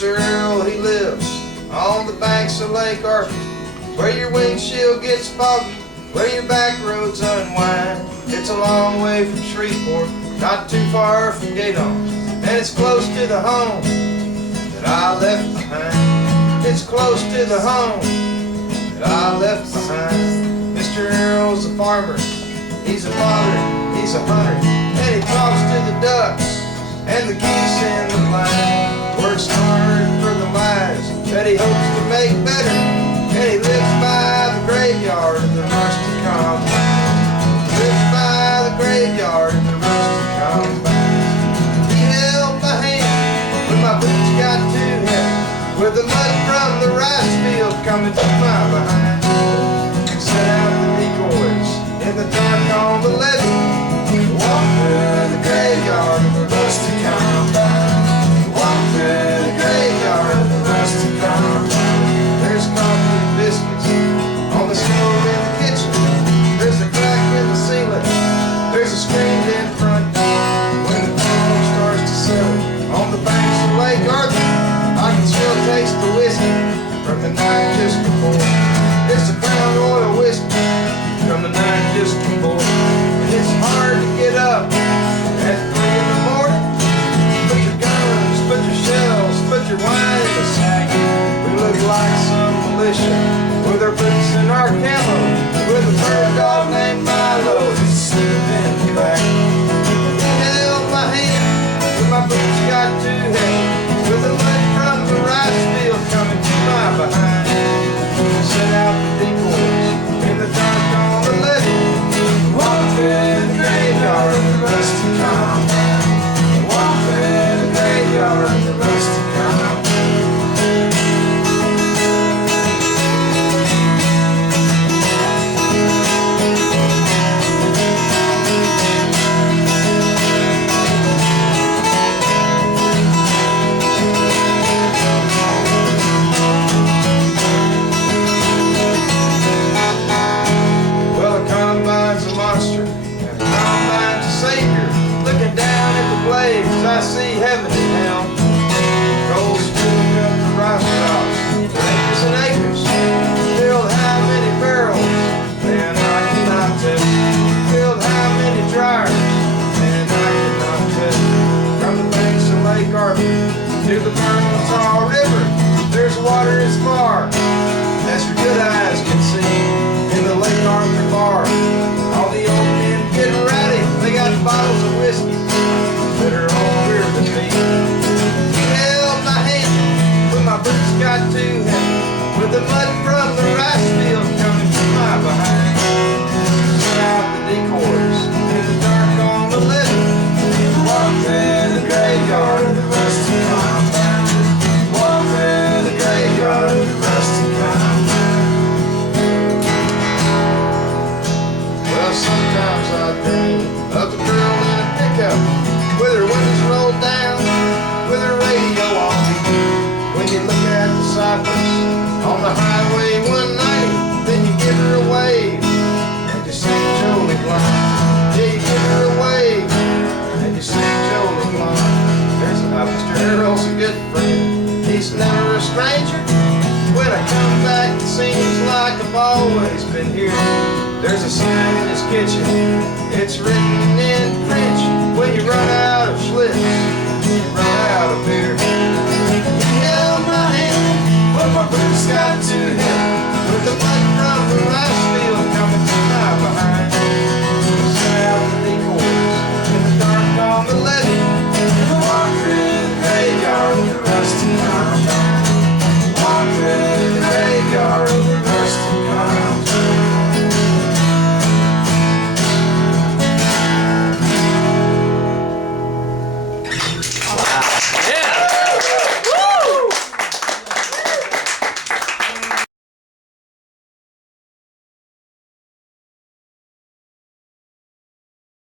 Mr. Errol, he lives on the banks of Lake Arkansas, where your windshield gets foggy, where your back roads unwind. It's a long way from Shreveport, not too far from Gadon, and it's close to the home that I left behind. It's close to the home that I left behind. Mr. Errol's a farmer, he's a father, he's a hunter, and he talks to the ducks and the geese in the line. Works hard for the lives that he hopes to make better, and he lives by the graveyard of the rusty combine. Lives by the graveyard of the rusty combine. He held my hand when my boots got too heavy, with the mud from the rice field coming to my behind. Set out the decoys in the dark on the levee, walk through the graveyard of the rusty combine. Walk through the graveyard of the rusty combine. There's coffee and biscuits on the stove in the kitchen. There's a crack in the ceiling. There's a screen in front door. When the dawn starts to settle on the banks of Lake Arkansas, I can still taste the whiskey from the night just before. It's a Crown Royal whiskey from the night just before. And it's hard to get up at 3 in the morning. Put your guns, put your shells, put your wine in the sack. We look like some militia with our boots and our camo, with a bird dog named Milo who's slipping in the back. He held my hand when my boots got too heavy, with the mud from the rice field coming to my behind. Set out the decoys in the dark on the levee, walk through the graveyard of the rusty combine. Walk through the graveyard of the rusty combine. I see heaven and hell. Coals filling up the rice crops, acres and acres. Filled how many barrels, man, I cannot tell. Filled how many dryers, man, I cannot tell. From the banks of Lake Arkansas to the Arkansas River, there's water as far as your good eyes can see. In the Lake Arkansas bar, all the old men getting ready. They got bottles of whiskey that are older than me. He held my hand when my boots got too heavy, with the mud from the rice field coming to my behind. Set out the decoys in the dark on the levee, walk through the graveyard of the rusty combine. Walk through the graveyard of the rusty combine. Well, sometimes I dream of a girl in a pickup, with her windows rolled down, with her radio on. When you look at the cypress on the highway 190, then you give her a wave and you sing Jolie Blonde. Yeah, you give her a wave and you sing Jolie Blonde. There's Mr. Errol's a good friend, he's never a stranger. When I come back, it seems like I've always been here. There's a sign in his kitchen, it's written in French. When you run out of Schlitz, you run out of beer. He held my hand when my boots got too heavy, with the mud from the rice field coming to my behind. Set out the decoys in the dark on the levee, walk through the graveyard of the rusty combine.